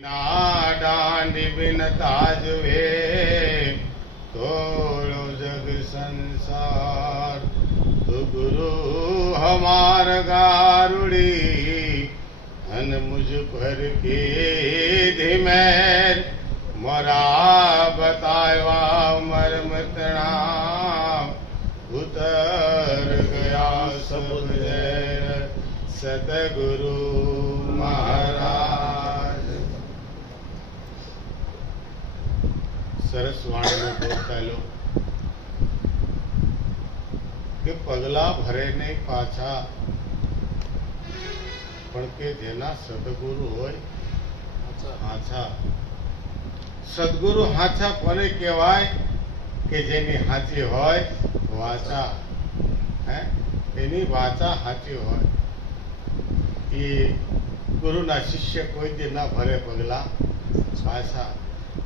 नाडानी बिन ताजवे तोड़ो जग संसार तो गुरु हमार गारुड़ी अन मुझ पर के धीमेर मरा बतावा मर्म तणा उतर गया सब सतगुरु महाराज। સરસ વાણીનો બોધ ચાલ્યો કે પગલા ભરે નહીં પાછા, પણ કે જેના સદગુરુ હોય હાચા। સદગુરુ હાચા કોને કહેવાય? કે જેની હાચી હોય વાચા, એની વાચા હાચી હોય। એ ગુરુના શિષ્ય કોઈ દી ના ભરે પગલા પાછા,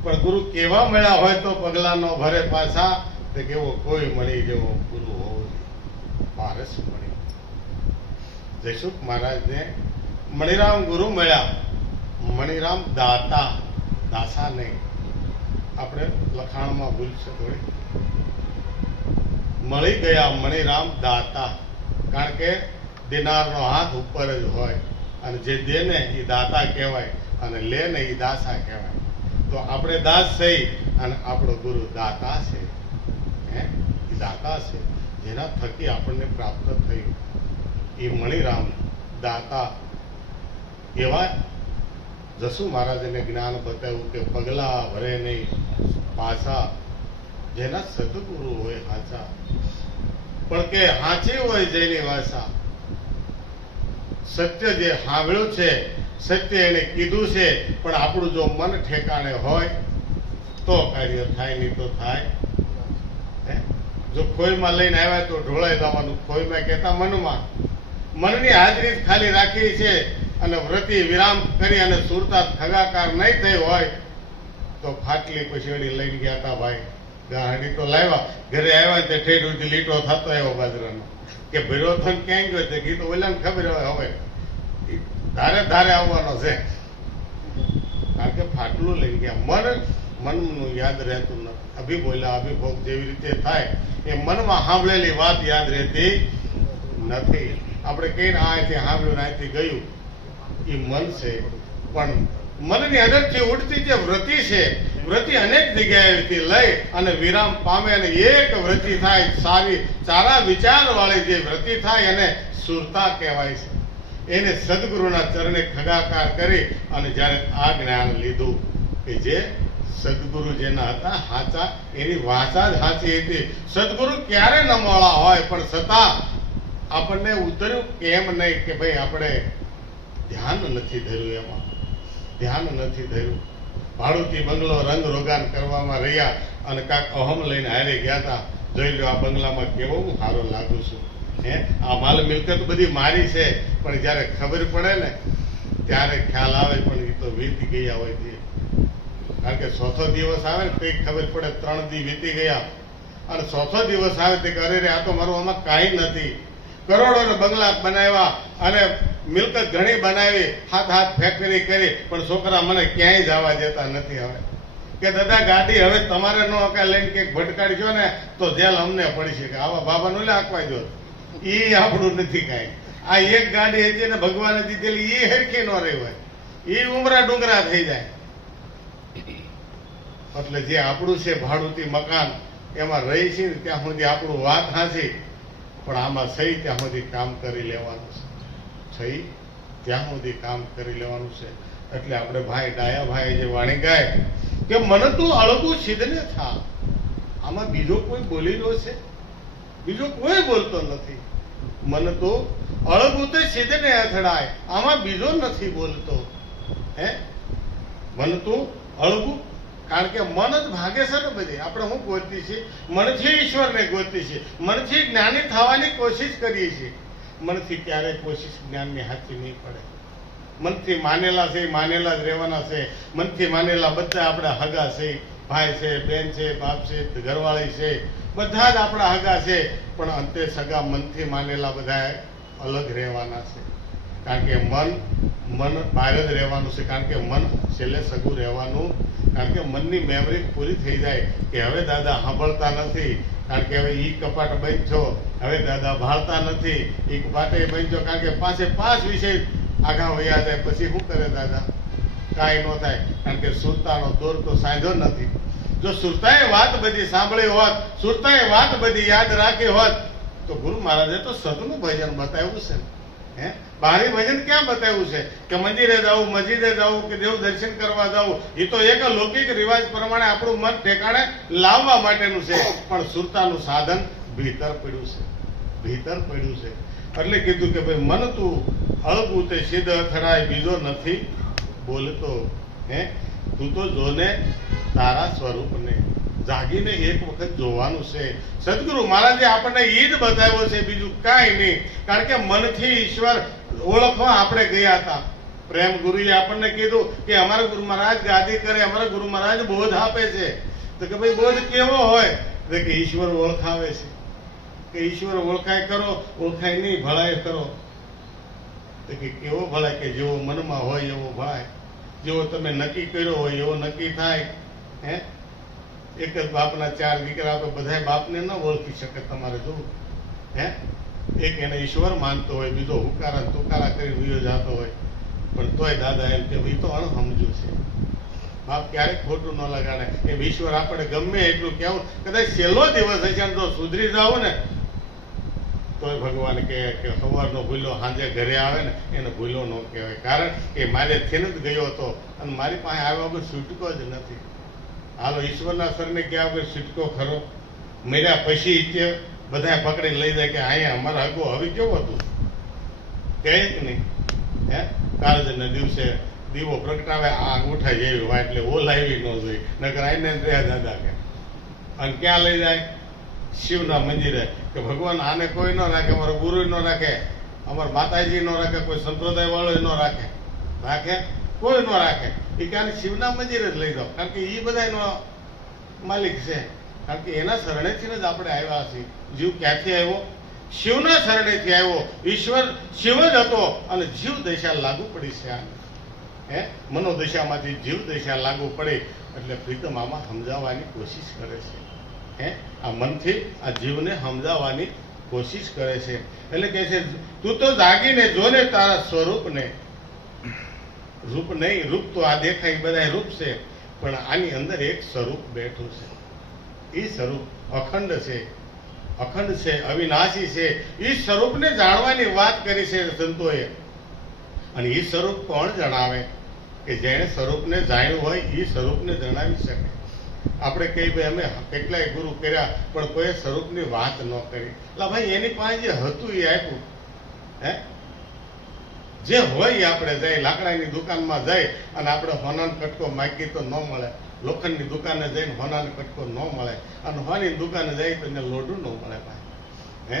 પણ ગુરુ કેવા મળ્યા હોય તો પગલા નો ભરે પાછા? તો કેવો કોઈ મળી જેવો ગુરુ હોવો જોઈએ। પારસ મળી જયસુખ મહારાજ ને મણિરામ ગુરુ મળ્યા। મણિરામ દાતા, દાસા નહીં, આપણે લખાણમાં ભૂલ છે થોડી। મળી ગયા મણિરામ દાતા, કારણ કે દિનારનો હાથ ઉપર જ હોય અને જે દે ને એ દાતા કહેવાય અને લે ને એ દાસા કહેવાય। તો આપણે દાસ થઈ અને આપણો ગુરુ દાતા છે, એ દાતા છે જેના થકી આપણને પ્રાપ્ત થયું। એ મણિરામ દાતા એવા જસુ મહારાજને જ્ઞાન બતાવ્યું કે પગલા ભરે નહીં પાછા, જેના સદગુરુ હોય હાચા, પણ કે હાચી હોય જેની વાસા। સત્ય જે સાંભળ્યું છે, સત્ય એને કીધું છે, પણ આપણું જો મન ઠેકાણે હોય તો કાર્ય થાય, નહીં તો થાય। જો ખોઈમાં લઈને આવ્યા તો ઢોળાઈ જવાનું, ખોઈમાં કહેતા મનમાં, મનની હાજરી ખાલી રાખી છે અને વ્રતિ વિરામ કરી અને સુરતા ખગાકાર નહીં થઈ હોય તો ફાટલી પછેડી લઈને ગયા હતા ભાઈ। ગાડી તો લાવ્યા, ઘરે આવ્યા તે ઠેઠ ઉઠી લીટો થતો આવ્યો બાજરાનો, કે ભર્યો થઈને ક્યાંય ગયો તે ગીતો ઓલાને ખબર હોય હવે ધારે ધારે આવવાનો છે, કારણ કે ફાટલું લઈ ગયા। મનનું યાદ રહેતું નથી। અભિબોલા અભિભોગ જેવી રીતે થાય એ મનમાં સાંભળેલી વાત યાદ રહેતી નથી। આપણે કહીને અહીંથી સાંભળ્યું અહીંથી ગયું, એ મન છે, પણ મનની અંદરથી ઉઠતી જે વૃત્તિ છે, વૃત્તિ અનેક જગ્યાએથી લઈ અને વિરામ પામે અને એક વૃત્તિ થાય સારી, સારા વિચાર વાળી જે વૃત્તિ થાય એને સુરતા કહેવાય છે। એને સદગુરુના ચરણે ખગાકાર કરી અને જ્યારે આ જ્ઞાન લીધું કે જે સદગુરુ જેના હતા હાચા, એની વાચા જ હાચી હતી। સદગુરુ ક્યારે ન મળ્યા હોય પણ છતાં આપણને ઉતર્યું કેમ નહીં કે ભાઈ આપણે ધ્યાન નથી ધર્યું, એમાં ધ્યાન નથી ધર્યું। ભાડુતી બંગલો રંગ રોગાન કરવામાં રહ્યા અને કાંક અહમ લઈને હારે ગયા હતા। જોઈ લો આ બંગલામાં કેવો હું સારો લાગુ છું, આ માલ મિલકત બધી મારી છે, પણ જયારે ખબર પડે ને ત્યારે ખ્યાલ આવે પણ એ તો વીતી ગયા હોય છે। કારણ કે ચોથો દિવસ આવે ને તો ખબર પડે 3 દી વીતી ગયા અને ચોથો દિવસ આવે તો અરે રે આ તો મારું આમાં કાંઈ નથી। કરોડો બંગલા બનાવ્યા અને મિલકત ઘણી બનાવી, હાથ ફેક્ટરી કરી, પણ છોકરા મને ક્યાંય જવા દેતા નથી। હવે કે દાદા ગાડી હવે તમારે નો કાંઈ લઈને ક્યાંક ભટકાડશો ને તો જેલ અમને પડી છે, કે આવા બાબાનું લે આંકવા દો, એ આપણું નથી કાંઈ। આ એક ગાડી હતી ને ભગવાને દીધેલી એ હરખી ન રહી હોય, એ ઉમરા ડુંગરા થઈ જાય। એટલે જે આપણું છે ભાડુતી મકાન એમાં રહી છે ને ત્યાં સુધી આપણું વાત હાંસી, પણ આમાં સહી ત્યાં સુધી કામ કરી લેવાનું છે, સહી ત્યાં સુધી કામ કરી લેવાનું છે। એટલે આપણે ભાઈ ડાયા ભાઈ જે વાણી ગાય કે મને તું અળગું સિદ્ધને થા, આમાં બીજો કોઈ બોલી રહ્યો છે? બીજો કોઈ બોલતો નથી। મને તો અળગું તો સિદ્ધને અથડાય, આમાં બીજો નથી બોલતો। મને તું અળગું, કારણ કે મન જ ભાગે છે ને બધી। આપણે શું ગોતતી છીએ? મનથી ઈશ્વરને ગોતતી છીએ, મનથી જ્ઞાની થવાની કોશિશ કરીએ છીએ। મનથી ક્યારેય કોશિશ જ્ઞાનની હાથી નહીં પડે। મનથી માનેલા છે માનેલા જ રહેવાના છે। મનથી માનેલા બધા આપણા હગા છે, ભાઈ છે, બેન છે, બાપ છે, ઘરવાળી છે, બધા જ આપણા હગા છે, પણ અંતે સગા મનથી માનેલા બધા અલગ રહેવાના છે। કારણ કે મન મન બહાર જ રહેવાનું છે, કારણ કે મન છેલ્લે સગું રહેવાનું, કારણ કે મનની મેમરી પૂરી થઈ જાય કે હવે દાદા સાંભળતા નથી, કારણ કે હવે ઈ કપાટ બંધ છો, હવે દાદા ભાળતા નથી, ઈ કપાટે બંધ છો, કારણ કે પાસે 5 વિષય આગા વયા જાય, પછી શું કરે દાદા? કાંઈ ન થાય, કારણ કે સુરતાનો દોર તો સાંધ્યો નથી. જો સુરતાએ વાત બધી સાંભળી હોત, સુરતાએ વાત બધી યાદ રાખી હોત, તો ગુરુ મહારાજે તો સતનું ભજન બતાવ્યું છે ને. હે, બાહરી ભજન ક્યાં બતાવ્યું છે કે મંદિરે જવું, મસ્જિદે જવું કે દેવ દર્શન કરવા જવું? એ તો એક લૌકિક રિવાજ પ્રમાણે આપણું મન ઠેકાણે લાવવા માટેનું છે, પણ સુરતાનું સાધન ભીતર પડ્યું છે, ભીતર પડ્યું છે. એટલે કીધું કે ભાઈ મન તું અળગું તે સિદ્ધ અથડાય, બીજો નથી બોલતો. હે, તું તો જોને તારા સ્વરૂપને, જાગીને એક વખત જોવાનું છે. સદગુરુ મહારાજે આપણને ઈ જ બતાવ્યો છે, બીજું કાંઈ નહીં. કારણ કે મનથી ઈશ્વર ઓળખવા આપણે ગયા હતા. પ્રેમ ગુરુએ આપણને કીધું કે અમારા ગુરુ મહારાજ ગાદી કરે, અમારા ગુરુ મહારાજ બોધ આપે છે. તો કે ભાઈ બોધ કેવો હોય? તો કે ઈશ્વર ઓળખાવે છે, કે ઈશ્વર ઓળખાય કરો, ઓળખાય નહીં ભળાય કરો. તો કે કેવો ભળાય? કે જેવો મનમાં હોય એવો ભળાય, જેવો તમે નક્કી કર્યો હોય એવો નક્કી થાય. હે, એક જ બાપના 4 દીકરા, તો બધા બાપને ન ઓળખી શકે. તમારે જોવું, હે, એક એને ઈશ્વર માનતો હોય, બીજો હુકારા તુકારા કરી વિયો જતો હોય, પણ તોય દાદા એમ કે ભાઈ તો અણસમજુ છે. બાપ ક્યારેક ખોટું ન લગાડે. એમ ઈશ્વર આપણે ગમે એટલું કહેવું, કદાચ છેલ્લો દિવસ હશે જો સુધરી જાવ ને, તોય ભગવાન કહે કે સવારનો ભૂલો સાંજે ઘરે આવે ને એને ભૂલો ન કહેવાય, કારણ કે મારે થઈને જ ગયો હતો અને મારી પાસે આવ્યા વગર છૂટકો જ નથી. હાલો ઈશ્વરના સરને ક્યાં વગર છૂટકો ખરો? મર્યા પછી કે બધા પકડી લઈ જાય કે અહીંયા અમારા હગો હવે કેવું હતું, કહે જ નહીં. હે, કાળજના દિવસે દીવો પ્રગટાવે, આ અંગૂઠા જેવી હોય એટલે ઓલાવી ન જોઈ, નકર આઈને રહ્યા દાદા કે. અને ક્યાં લઈ જાય? શિવના મંદિરે, કે ભગવાન આને કોઈ ન રાખે, અમારો ગુરુ ન રાખે, અમારા માતાજી ન રાખે, કોઈ સંપ્રદાય વાળો ન રાખે, રાખે કોઈ ન રાખે. એ કે શિવના મંદિરે જ લઈ જાઓ, કારણ કે એ બધાનો માલિક છે. કારણ કે એના શરણેથી જ આપણે આવ્યા છીએ. જીવ ક્યાંથી આવ્યો? શિવના શરણેથી આવ્યો. ઈશ્વર શિવ જ હતો અને જીવ દશા લાગુ પડી છે. હે, મનોદશામાંથી જીવ દશા લાગુ પડી એટલે પ્રીતમ આમાં સમજાવવાની કોશિશ કરે છે. હે, આ મનથી આ જીવને સમજાવવાની કોશિશ કરે છે. એટલે કહે છે તું તો જાગીને જોને તારા સ્વરૂપને. રૂપ નહીં, રૂપ તો આ દેખાય બધા રૂપ છે, પણ આની અંદર એક સ્વરૂપ બેઠું છે. એ સ્વરૂપ અખંડ છે, અખંડ છે, અવિનાશી છે. એ સ્વરૂપને જાણવાની વાત કરી છે સંતોએ. અને એ સ્વરૂપ કોણ જણાવે? કે જેણે સ્વરૂપને જાણ્યું હોય એ સ્વરૂપને જણાવી શકે. આપણે કહીએ ભાઈ અમે કેટલાય ગુરુ કર્યા પણ કોઈ સ્વરૂપની વાત ન કરી. એટલે ભાઈ એની પાસે જે હતું એ આપ્યું. હે, જે હોય એ આપણે જાય, લાકડાની દુકાનમાં જાય અને આપણે હોનાનો કટકો માગીએ તો ન મળે, લોખંડની દુકાને જઈને હોનાનો કટકો ન મળે, અને હોની દુકાને જાય તો એને લોઢું ન મળે ભાઈ. હે,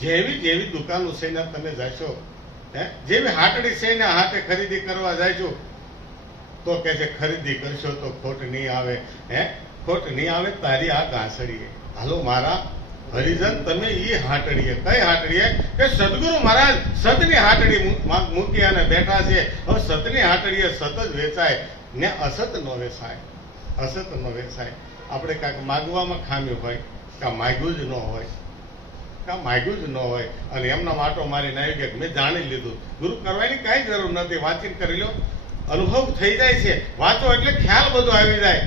જેવી જેવી દુકાનો છે ને તમે જશો, હે, જેવી હાટડી છે ને હાટે ખરીદી કરવા જાય તો કે છે ખરીદી કરશો તો ખોટ નહીં આવે. હે, ખોટ નહીં આવે તારી આ ઘાસડીએ. હાલો મારા હરિજન, તમે એ હાટડીએ, કઈ હાટડીએ? કે સદગુરુ મહારાજ સતની હાટડી મૂકી અને બેઠા છે. હવે સતની હાટડીએ સત જ વેચાય ને અસત ન વેચાય, અસત ન વેચાય. આપણે કાંઈક માગવામાં ખામી હોય, કાં માગ્યું જ ન હોય, કાં માગ્યું જ ન હોય અને એમના માટો મારીને આવી ગયા મેં જાણી લીધું. ગુરુ કરવાની કાંઈ જરૂર નથી, વાંચીને કરી લો, અનુભવ થઈ જાય છે. વાંચો એટલે ખ્યાલ બધો આવી જાય.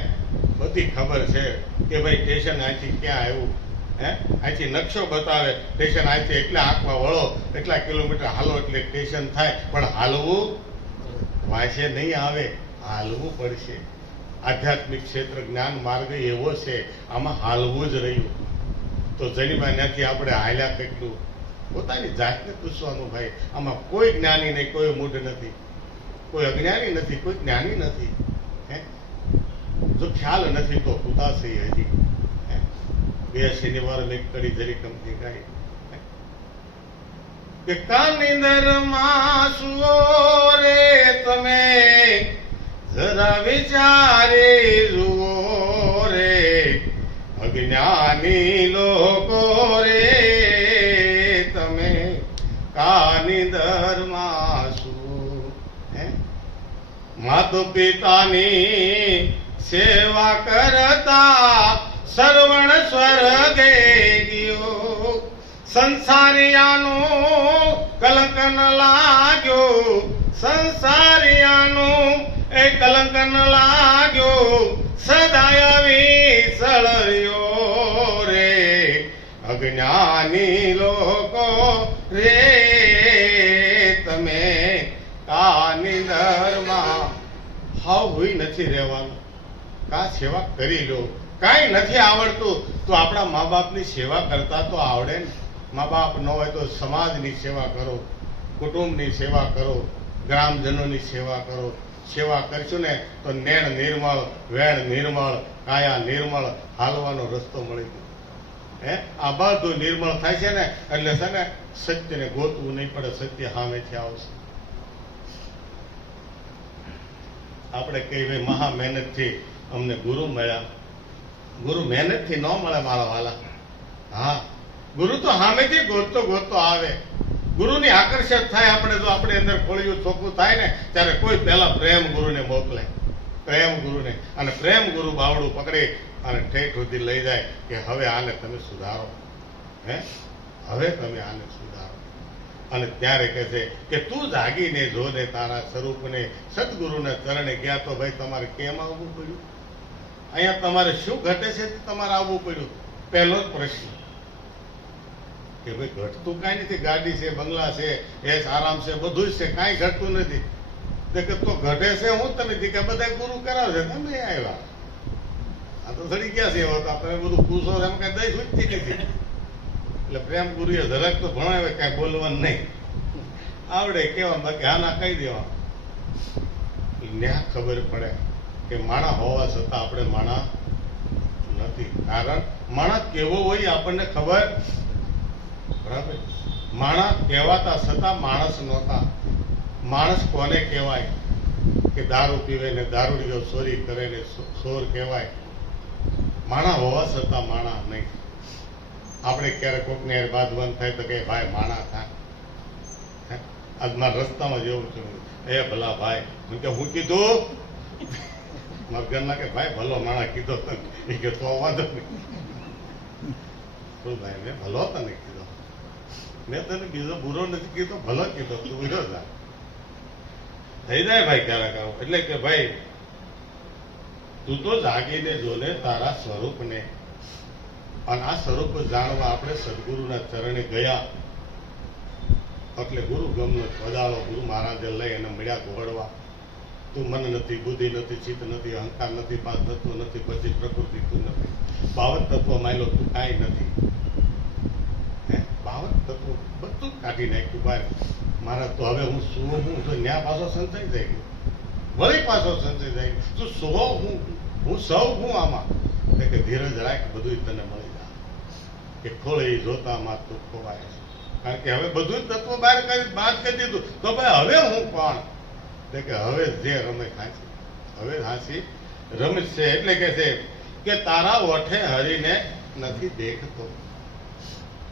બધી ખબર છે કે ભાઈ સ્ટેશન અહીંથી ક્યાં આવ્યું. હે, અહીંથી નકશો બતાવે, સ્ટેશન અહીંથી એટલા આંકવા વળો, એટલા કિલોમીટર હાલો એટલે સ્ટેશન થાય. પણ હાલવું વાંચે નહીં આવે, હાલવું પડશે. આધ્યાત્મિક ક્ષેત્ર જ્ઞાન માર્ગ એવો છે, આમાં હાલવું જ રહ્યું. તો જનીમાં નથી આપણે હાલ્યા કેટલું? પોતાની જાતને પૂછવાનું ભાઈ. આમાં કોઈ જ્ઞાની નહીં, કોઈ મૂઢ નથી, કોઈ અજ્ઞાની નથી, કોઈ જ્ઞાની નથી. હે, જો ખ્યાલ નથી તો ઉતાસે હજી. બે શનિવાર મેં કડી જરી કંપની ગાઈ કે કાનિંદર માં સુઓ રે તમે જરા વિચારે જુઓ રે અજ્ઞાની લોકો રે તમે કાનિંદર માં સુઓ. માતા પિતાની સેવા કરતા શ્રવણ સ્વર્ગે ગયો, સંસારિયાનું કલંક ન લાગ્યો, સંસારિયાનું એ કલંક ન લાગ્યો, સદાય વિસળ રહ્યો રે અજ્ઞાની લોકો રે તમે કાની દરમાં હાવ હોય નથી રહેવાનું, કા સેવા કરી લો. કાંઈ નથી આવડતું તો આપણા મા બાપની સેવા કરતા તો આવડે ને. મા બાપ ન હોય તો સમાજની સેવા કરો, કુટુંબની સેવા કરો, ગ્રામજનોની સેવા કરો. સેવા કરશું ને તો નેણ નિર્મળ, વેણ નિર્મળ, કાયા નિર્મળ, હાલવાનો રસ્તો મળી ગયો. આ બધું નિર્મળ થાય છે ને એટલે છે ને સત્યને ગોતવું નહીં પડે, સત્ય સામેથી આવશે. આપણે કહીએ ભાઈ મહા મહેનતથી અમને ગુરુ મળ્યા. ગુરુ મહેનતથી ન મળે મારા વાલા. હા, ગુરુ તો સામેથી ગોતતો ગોતતો આવે. ગુરુની આકર્ષક થાય આપણે, જો આપણે અંદર ખોળિયું ચોખ્ખું થાય ને ત્યારે કોઈ પહેલા પ્રેમ ગુરુને મોકલે, પ્રેમ ગુરુને. અને પ્રેમ ગુરુ બાવડું પકડી અને ઠેઠ સુધી લઈ જાય કે હવે આને તમે સુધારો, હવે તમે આને સુધારો. અને ત્યારે કહે છે કે તું જાગીને જો ને તારા સ્વરૂપને, સદગુરુના ચરણે ગયા તો ભાઈ તમારે કેમ આવવું પડ્યું? અહીંયા તમારે શું ઘટે છે તમારે આવવું પડ્યું? પહેલો જ પ્રશ્ન કે ભાઈ ઘટતું કાંઈ નથી, ગાડી છે, બંગલા છે, એસ આરામ છે, બધું જ છે, કાંઈ ઘટતું નથી. તો ઘટે છે હું તમે કે બધા ગુરુ કરાવશે, તમે આવ્યા આ તો સડી ગયા છે એવા, તો તમે બધું પૂછો એમ કઈ દઈ સુચતી નથી. એટલે પ્રેમ ગુરુએ જરાક તો ભણાવે, કાંઈ બોલવાનું નહીં, આવડે કેવા, બાકી હાના કહી દેવા. ન્યા ખબર પડે કે માણા હોવા છતાં આપણે માણા નથી. કારણ માણા કેવો હોય આપણને ખબર, બરાબર? માણા કહેવાતા છતાં માણસ નહોતા. માણસ કોને કહેવાય? કે દારૂ પીવે ને દારૂડિયો ચોરી કરે ને ચોર કહેવાય. માણા હોવા છતાં માણા નહીં. આપણે ક્યારેક કોકને બાંધવાનું થાય તો કે ભાઈ માણા થાય. આજ મારા રસ્તામાં જેવું છે, એ ભલા ભાઈ, કે હું કીધું મારા ઘરના કે ભાઈ ભલો માણા કીધો તને. એ કે તો વાંધો નહીં. શું ભાઈ મેં ભલો તને કીધો, મેં તને બીજો બુરો નથી કીધો, ભલો કીધો, તું બુરો જા થઈ જાય ભાઈ ક્યારેક આવું. એટલે કે ભાઈ તું તો જાગીને જોને તારા સ્વરૂપને. અને આ સ્વરૂપ જાણવા આપણે સદગુરુના ચરણે ગયા. એટલે ગુરુ ગમનો પધારો ગુરુ મહારાજે લઈ એને મળ્યા ગોળવા. તું મન નથી, બુદ્ધિ નથી, ચિત્ત નથી, અહંકાર નથી, પાંચ તત્વ નથી, પછી પ્રકૃતિ તું નથી, 52 તત્વ માયલો તું કાંઈ નથી. 52 તત્વ બધું કાઢી નાખ્યું બહાર. મારા તો હવે હું શું હું તો ન્યા પાછો સંચય થઈ ગયો, વળી પાછો સંચય થઈ ગયો. તું સો હું સૌ હું આમાં કે ધીરજ રાખ, બધું તને મળી જાય. કે ખોળે જોતામાં તું ખોવાય છે. કારણ કે હવે બધું જ તત્વ બહાર કરી દીધું, તો ભાઈ હવે હું કોણ? કે હવે જે રમે હાંસી, હવે હાંસી રમશે. એટલે કે છે કે તારા ઓઠે હરીને નથી દેખતો.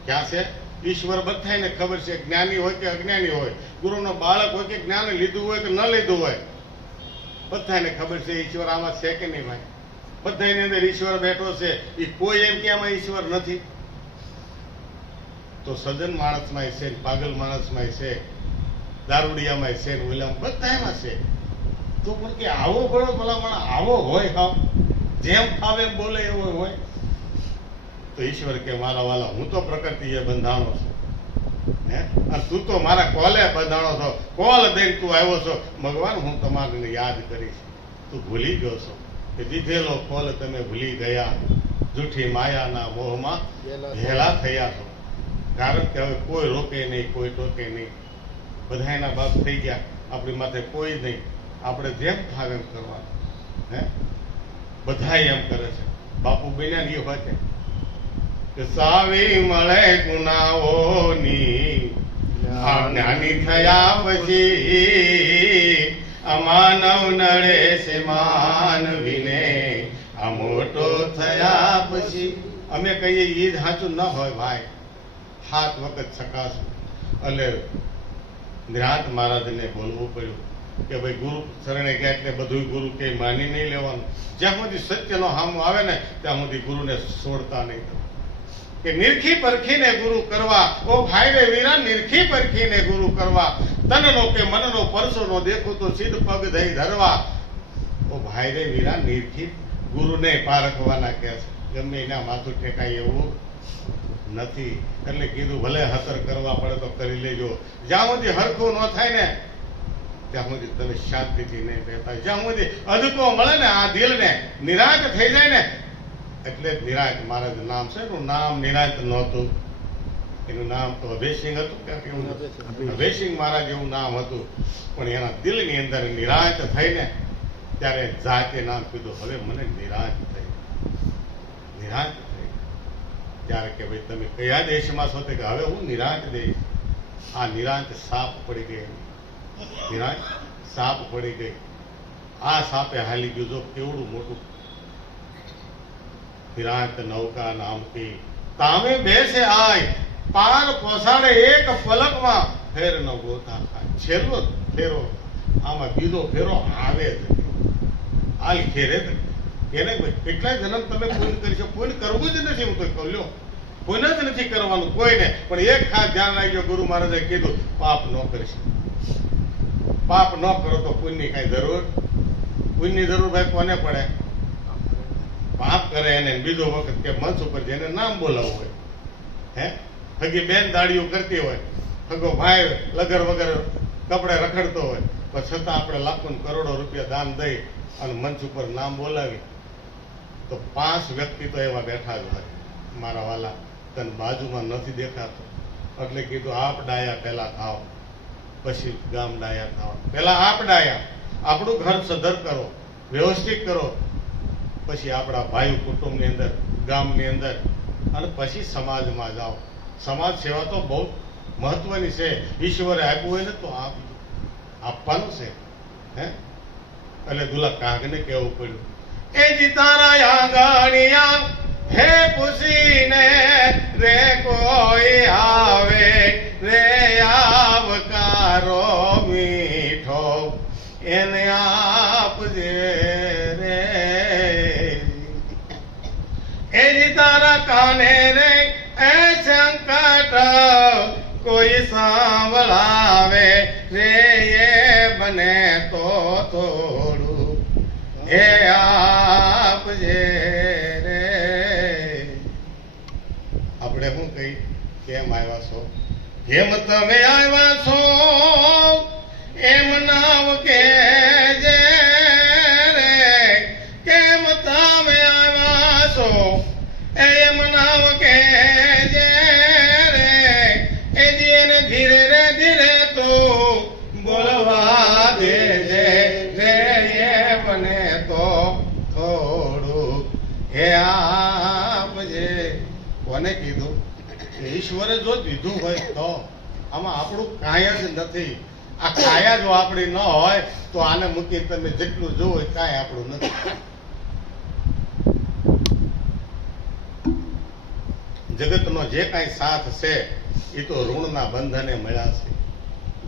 ક્યાં છે ઈશ્વર? બધાને ખબર છે, જ્ઞાની હોય કે અજ્ઞાની હોય, ગુરુનો બાળક હોય કે જ્ઞાન લીધું હોય કે ન લીધું હોય, બધાને ખબર છે ઈશ્વર આમાં છે કે નહીં ભાઈ. બધાની અંદર ઈશ્વર બેઠો છે. એ કોઈ એમ કે આમાં ઈશ્વર નથી. તો સજ્જન માણસમાં છે, પાગલ માણસમાં છે, દારૂડિયામાં છે, ઓલામાં બધામાં છે. તો પણ કે આવો ભલો ભલામણ આવો હોય, હાવ જેમ ફાવે એમ બોલે એવો હોય. તો ઈશ્વર કે મારા વાલા હું તો પ્રકૃતિએ બંધાણો છું, અને તું તો મારા કોલે બંધાણો છો. કોલ દઈને તું આવ્યો છો. ભગવાન હું તમારે યાદ કરીશ. તું ભૂલી ગયો છો કે દીધેલો કોલ તમે ભૂલી ગયા, જૂઠી માયાના મોહમાં ભેળા થયા છો. કારણ કે હવે કોઈ રોકે નહીં, કોઈ ટોકે નહીં. બધાના બાપ થઈ ગયા, આપણી માથે કોઈ નહીં. આપણે જેમ ફાવે એમ કરવાનું. બધા એમ કરે છે. બાપુ બન્યા ની હોય કે સાવી મળે ગુનાઓની, જ્ઞાની થયા પછી આ માનવ નડે છે માનવીને, આ મોટો થયા પછી. અમે કહીએ એ જ સાચું ન હોય ભાઈ. 7 વખત ચકાશું. એટલે નિરાંત મહારાજને બોલવું પડ્યું કે ભાઈ ગુરુ શરણે ગયા એટલે બધું ગુરુ કે માની નહીં લેવાનું. જ્યાં સુધી સત્યનો હામો આવે ને ત્યાં સુધી ગુરુને છોડતા નહીં. કે નિરખી પરખીને ગુરુ કરવા, ઓ ભાઈ રે વીરા નિરખી પરખીને ગુરુ કરવા, તનનો કે મનનો પરસો નો દેખું તો સીધ પગ દઈ ધરવા. ઓ ભાઈ રે વીરા નિરખી ગુરુને પારખવાના કે છે, ગમે એના માથું ઠેકાય એવું નથી. એટલે કીધું ભલે હતર કરવા પડે તો કરી લેજો. જ્યાં સુધી હરખું ન થાય ને ત્યાં સુધી તમે શાંતિથી નહીં રહેતા. જ્યાં સુધી અદકો મળે ને આ દિલને નિરાંત થઈ જાય ને એટલે નિરાંત. મહારાજ નામ છે એનું નામ નિરાંત નહોતું, એનું નામ તો અભયસિંહ હતું કે કેવું હતું? અભયસિંહ મહારાજ એવું નામ હતું. પણ એના દિલની અંદર નિરાંત થઈને ત્યારે જાતે નામ કીધું, હવે મને નિરાંત થઈ, નિરાંત થઈ. ત્યારે કે ભાઈ તમે કયા દેશમાં છો? કે હવે હું નિરાંત દઈશ. આ નિરાંત સાપ પડી ગઈ, નિરાંત સાપ પડી ગઈ. આ સાપે હાલી ગયું જો કેવડું મોટું. નિરાંત નૌકા નામથી તામે બેસે આય, પાર પોસાડે એક પલકમાં, ફેર ન ગોતા ખાય. છેલ્લો ફેરો આમાં બીજો ફેરો આવે જ હાલ ખેરે જ. એને કેટલાય જન્મ તમે પૂર્ણ કરી શકો, પૂર્ણ કરવું જ નથી. હું તો કહું લ્યો, પૂર્ણ જ નથી કરવાનું કોઈને. પણ એક ખાસ ધ્યાન રાખજો, ગુરુ મહારાજે કીધું પાપ ન કરીશ. પાપ ન કરો તો પુણ્યની કઈ જરૂર, પુણ્યની જરૂર ભાઈ કોને પડે? પાપ કરે એને. બીજો વખત કે મંચ ઉપર જેને નામ બોલાવવું હોય, હે હગી બેન દાડીઓ કરતી હોય, હગો ભાઈ લગર વગર કપડે રખડતો હોય, પણ છતાં આપણે લાખો કરોડો રૂપિયા દાન દઈ અને મંચ ઉપર નામ બોલાવી તો 5 વ્યક્તિ તો એવા બેઠા જ હોય. મારા વાલા તને બાજુમાં નથી દેખાતો એટલે કીધું આપ ડાયા પહેલા થાવ, પછી ગામ ડાયા થાવ. પહેલા આપ ડાયા, આપણું ઘર સધર કરો, વ્યવસ્થિત કરો, પછી આપણા ભાઈ કુટુંબની અંદર, ગામની અંદર, અને પછી સમાજમાં જાઓ. સમાજ સેવા તો બહુ મહત્વની છે. ઈશ્વરે આપ્યું હોય ને તો આપવાનું છે, હે. એટલે દુલા કાગને કહેવું પડ્યું, એ જીતારા આંગણિયા હે પૂછીને રે કોઈ આવે રે આવકારો મીઠો એને આપજે રે. એ જીતારા કાને રે એ સંકટ કોઈ સાંભળાવે રે એ બને તો થોડું એ આપજે રે. આપણે શું કહી, કેમ આવ્યા છો? કેમ તમે આવ્યા છો એમ નામ કે જે રે. કેમ તમે આવ્યા છો એમ નામ કે જે રે. એ જેને ધીરે રે ધીરે તો બોલવા દેજે રે એ બને તો થોડું હે આપજે. કોને કીધું? ઈશ્વરે જો દીધું હોય તો. આમાં આપણું કાંઈ જ નથી. આ કાયા જો આપણી ન હોય તો આને મૂકી તમે જેટલું જોવો કાંઈ આપણું નથી. જગતનો જે કાંઈ સાથ છે એ તો ઋણના બંધને મળ્યા છે.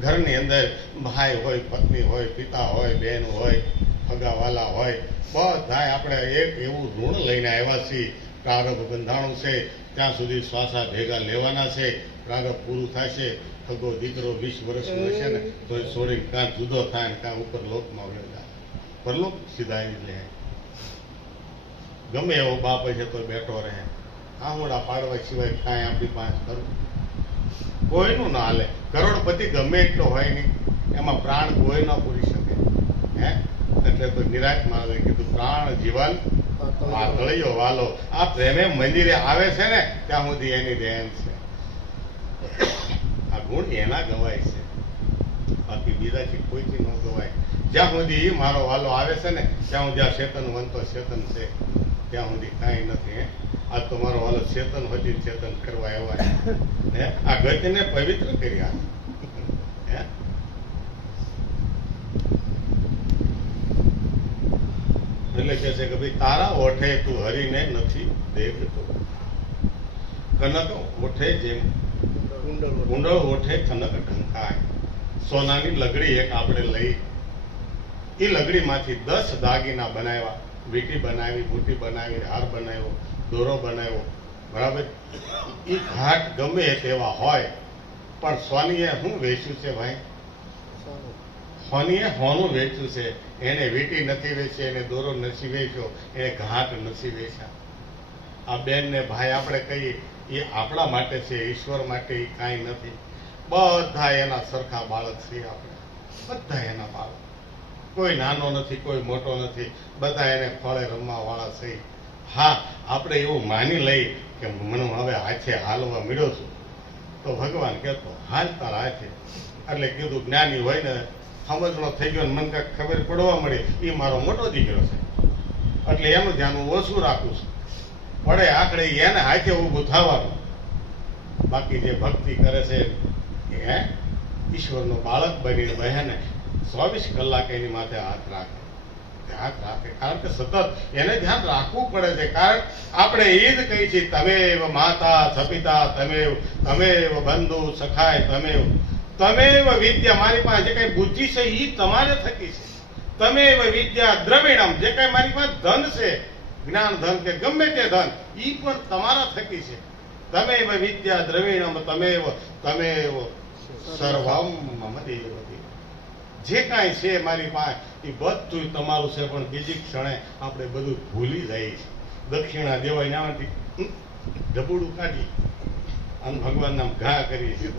ઘરની અંદર ભાઈ હોય, પત્ની હોય, પિતા હોય, બહેન હોય, ફગાવાલા હોય, બધાય આપણે એક એવું ઋણ લઈને આવ્યા છીએ. પ્રારબ્ધ બંધાણું છે ત્યાં સુધી શ્વાસા ભેગા લેવાના છે. પ્રારબ્ધ પૂરું થશે, ફગો દીકરો 20 વર્ષનો છે ને તો છોડી કાં જુદો થાય ને કાં ઉપર લોકમાં વયો જાય. પરલોક સીધા આવી લે. ગમે એવો બાપ છે તો બેઠો રહે. આંગળા પાડવા સિવાય કાંઈ આપણી પાસે કરવું કોઈનું ના હાલે. કરોડપતિ ગમે એટલો હોય નહીં, એમાં પ્રાણ કોઈ ન પૂરી શકે, હે. એટલે તો નિરાંત મહારાજે કીધું પ્રાણ જીવન તળિયો વાલો. આ પ્રેમે મંદિરે આવે છે ને ત્યાં સુધી એની દેન છે. આ ગુણ એના ગવાય છે, બાકી બીજાથી કોઈથી ન ગવાય. જ્યાં સુધી મારો વાલો આવે છે ને ત્યાં સુધી આ ચેતન વંતો ચેતન છે, ત્યાં સુધી કાંઈ નથી. આ તો મારો વાલો ચેતન હતી, ચેતન કરવા આવ્યા હે. આ ગતિને પવિત્ર કર્યા, હે. એટલે કે છે કે ભાઈ તારા ઓઠે તું હરીને નથી દેખતો. કનક ઓઠે જેમ કુંડળ ઓઠે કનક ઢંકાય. સોનાની લગડી એક આપણે લઈ એ લગડીમાંથી 10 દાગીના બનાવ્યા, વીંટી બનાવી, બુટી બનાવી, હાર બનાવ્યો, દોરો બનાવ્યો, બરાબર. એ ઘાટ ગમે તેવા હોય, પણ સોનીએ શું વેચ્યું છે ભાઈ? સોનીએ હોનું વેચ્યું છે. એને વીંટી નથી વેચી, એને દોરો નથી વેચ્યો, એને ઘાટ નથી વેચ્યા. આ બેન ને ભાઈ આપણે કહીએ એ આપણા માટે છે, ઈશ્વર માટે એ કાંઈ નથી. બધા એના સરખા બાળક છે. આપણે બધા એના બાળક, કોઈ નાનો નથી, કોઈ મોટો નથી, બધા એને ફળે રમવા વાળા છે. હા, આપણે એવું માની લઈ કે મને હવે હાથે હાલવા મળ્યો છું, તો ભગવાન કહેતો હાલ તારા હાથે. એટલે કીધું જ્ઞાની હોય ને, સમજણો થઈ ગયો ને મને કાંઈક ખબર પડવા મળી, એ મારો મોટો દીકરો છે, એટલે એનું ધ્યાન હું ઓછું રાખું છું. પડે આખડે એને હાથે ઊભું થવાનું. બાકી જે ભક્તિ કરે છે એ ઈશ્વરનો બાળક બનીને બહેને 24 કલાક એની માથે હાથ રાખે. કારણ કે સતત એને ધ્યાન રાખવું પડે છે. કારણ આપણે એ જ કહી છીએ, તમેવ માતા સપિતા, તમેવ બંધુ સખાય, તમેવ વિદ્યા. મારી પાસે જે કઈ બુદ્ધિ છે એ તમારે થકી છે. તમેવ વિદ્યા દ્રવિણમ, જે કઈ મારી પાસે ધન છે, જ્ઞાન ધન કે ગમે તે ધન, એ પણ તમારા થકી છે. તમેવ વિદ્યા દ્રવિણમ, તમેવ સર્વમ મમ દેવતી. જે કાંઈ છે મારી પાસે એ બધું તમારું છે. પણ બીજી ક્ષણે આપણે બધું ભૂલી જઈએ છીએ. દક્ષિણા દેવાય નામાંથી ઢબુડું કાઢી અને ભગવાન નામ ઘા કરીએ છીએ.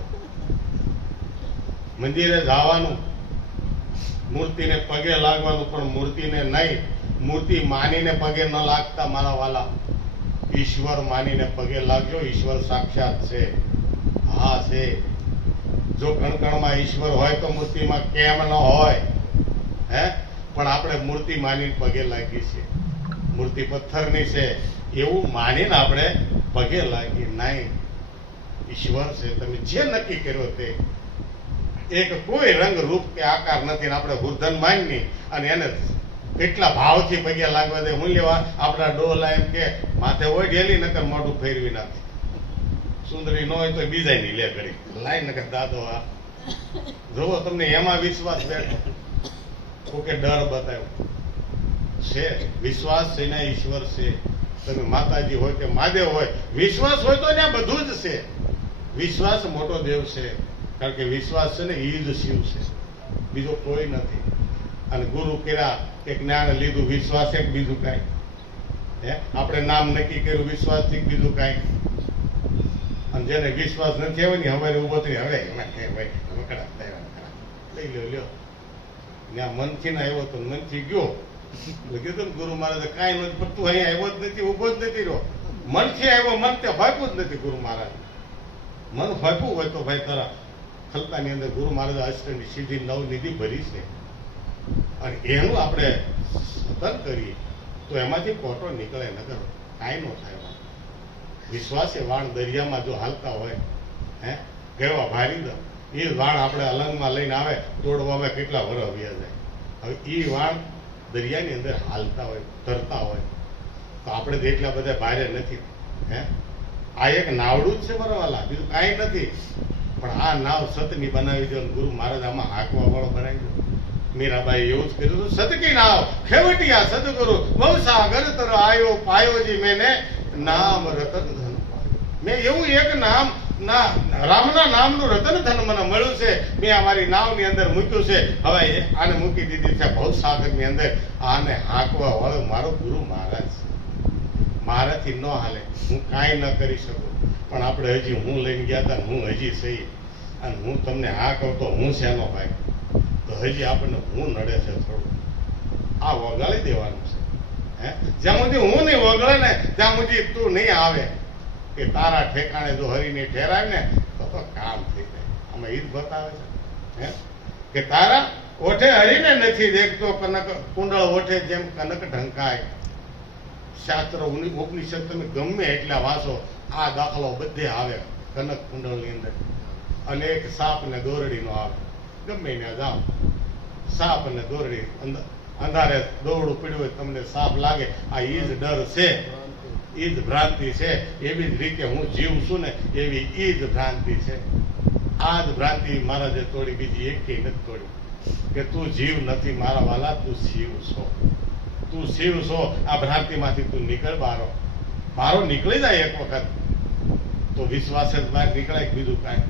મંદિરે જવાનું, મૂર્તિને પગે લાગવાનું, પણ મૂર્તિને નહીં, મૂર્તિ માનીને પગે ન લાગતા મારા વાલા. ઈશ્વર માનીને પગે લાગજો. ઈશ્વર સાક્ષાત છે. હા છે. જો કણકણમાં ઈશ્વર હોય તો મૂર્તિમાં કેમ ન હોય? હે, પણ આપણે મૂર્તિ માનીને પગે લાગી છે. મૂર્તિ પથ્થરની છે એવું માનીને આપણે પગે લાગી નહીં. ઈશ્વર છે. તમે જે નક્કી કર્યો તે એક કોઈ રંગ રૂપ કે આકાર નથી. આપણે બુદ્ધન માની અને એને એટલા ભાવથી પગે લાગવા દે. હું લેવા આપણા ડોલા એમ કે માથે હોય ઢેલી નકર મોઢું ફેરવી નાખે. સુંદરી ન હોય તો બીજા ની લે કરી લાઈ નકર દાદો. આ જોવો તમને એમાં વિશ્વાસ બેઠો કે ડર બતાવ્યો છે. વિશ્વાસ છે ને ઈશ્વર છે. તમે માતાજી હોય કે મહાદેવ હોય, વિશ્વાસ હોય તો ત્યાં બધું જ છે. વિશ્વાસ મોટો દેવ છે. કારણ કે વિશ્વાસ છે ને ઈ જ શિવ છે, બીજો કોઈ નથી. અને ગુરુ કર્યા કે જ્ઞાન લીધું, વિશ્વાસ એક બીજું કાંઈ. હે, આપણે નામ નક્કી કર્યું વિશ્વાસથી, બીજું કાંઈ. અને જેને વિશ્વાસ નથી આવે ને હવે ઉભો થઈ હવે લઈ લ્યો. ત્યાં મનથી ના આવ્યો તો મનથી ગયો. એટલે કીધું ગુરુ મહારાજે કાંઈ નથી, પણ તું અહીંયા આવ્યો જ નથી, ઉભો જ નથી રહ્યો. મનથી આવ્યો, મન તે ફાંપ્યું જ નથી. ગુરુ મહારાજ મન ફાંપ્યું હોય તો ભાઈ તારા ખલતાની અંદર ગુરુ મહારાજ અષ્ટની સીધી 9 નિધિ ભરી છે. અને એનું આપણે સતન કરીએ તો એમાંથી ખોટો નીકળે, નગર કાંઈ ન થાય. વિશ્વાસ એ વાણ દરિયામાં જો હાલતા હોય, હે કેવા ભારી દો એ વાણ આપણે અલંગમાં લઈને આવે તોડવામાં કેટલા વર્ષ વ્યા જાય. હવે એ વાણ દરિયાની અંદર હાલતા હોય, તરતા હોય, તો આપણે તો એટલા બધા ભારે નથી. હે, આ એક નાવડું જ છે બરાવાલા, બીજું કાંઈ નથી. પણ આ નાવ સતની બનાવી દો. ગુરુ મહારાજ આમાં હાંકવા વાળો બનાવી દો. મીરાબાઈ એવું જ કર્યું હતું. સતકી નાવ ખેવટિયા સદગુરુ વંસાગર તર આયો પાયોજી મેને નામ રતન ધન. મેં એવું એક નામ રામના નામનું રતન ધન મને મળ્યું છે. મેં અમારી નાવની અંદર મૂક્યું છે. હવે આને મૂકી દીધી છે ભવસાગરની અંદર. આને હાંકવા વાળો મારો ગુરુ મહારાજ છે. મારાથી ન હાલે, હું કાંઈ ન કરી શકું. પણ આપણે હજી હું લઈને ગયા હતા, હું હજી સહી. અને હું તમને હા કહું તો હું શેનો ભાઈ, તો હજી આપણને હું નડે છે થોડું. આ વગાડી દેવાનું છે. હે, જ્યાં સુધી હું નહીં વગળે ને ત્યાં સુધી તું નહીં આવે. કે તારા ઠેકાણે જો હરીને ઠેરાય ને તો કામ થઈ જાય. આમાં ઈ જ બતાવે છે. હે, કે તારા ઓઠે હરીને નથી દેખતો કનક કુંડળ ઓઠે જેમ કનક ઢંકાય. શાસ્ત્ર ઉપનિષદ તમે ગમે એટલા વાંચો, આ દાખલો બધે આવે કનક કુંડળની અંદર. અને એક સાપ ને દોરડીનો આવે. ગમે ત્યાં જાઓ, સાપ અને દોરડી, અંધારે દોરડું પડ્યું હોય તમને સાપ લાગે, આ ઈ જ ડર છે, ઈ જ ભ્રાંતિ છે. એવી જ રીતે હું જીવ છું ને એવી ઈ જ ભ્રાંતિ છે. આ જ ભ્રાંતિ મહારાજે તોડી, બીજી એકેય નથી તોડી. કે તું જીવ નથી મારા વાલા, તું શિવ છો. તું શિવ છો. આ ભ્રાંતિમાંથી તું નીકળ બારો. બારો નીકળી જાય એક વખત તો વિશ્વાસ જ બહાર નીકળાય. બીજું કાંઈ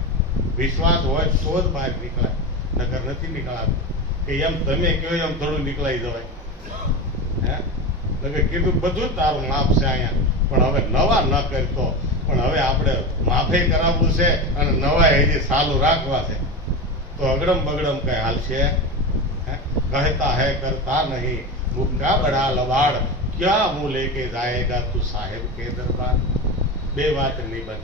વિશ્વાસ હોય તો જ બહાર નીકળાય, નકર નથી નીકળાતું. કે એમ તમે કહો એમ થોડું નીકળાઈ જવાય. હે કીધું બધું તારું માપ છે અહીંયા, પણ હવે નવા ન કરતો. પણ હવે આપણે માફે કરાવવું છે અને નવા હજી ચાલુ રાખવા છે તો અગડમ બગડમ કઈ હાલ છે? कहता है करता नहीं, मुक्का बड़ा लवाड़, क्या मुंह लेके जाएगा તું સાહેબ કે દરબાર? બે વાત નહીં બને.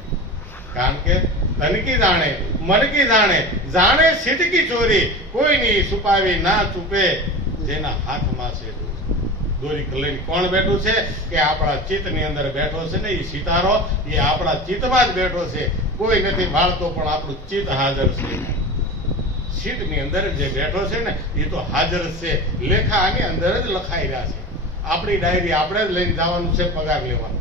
કારણ કે તન કી જાણે મન કી જાણે, જાણે સિદ્ધ કી ચોરી, કોઈ નહીં છુપાવી ના ચૂપે, જેના હાથમાં છે દોરી લઈને કોણ બેઠું છે? કે આપણા ચિત્તની અંદર બેઠો છે ને એ સિતારો, એ આપણા ચિત્તમાં જ બેઠો છે. કોઈ નથી ભાળતો પણ આપણું ચિત્ત હાજર છે. ચિત્તની અંદર જે બેઠો છે ને એ તો હાજર છે. લેખા આની અંદર જ લખાઈ રહ્યા છે. આપણી ડાયરી આપણે જ લઈને જવાનું છે પગાર લેવા.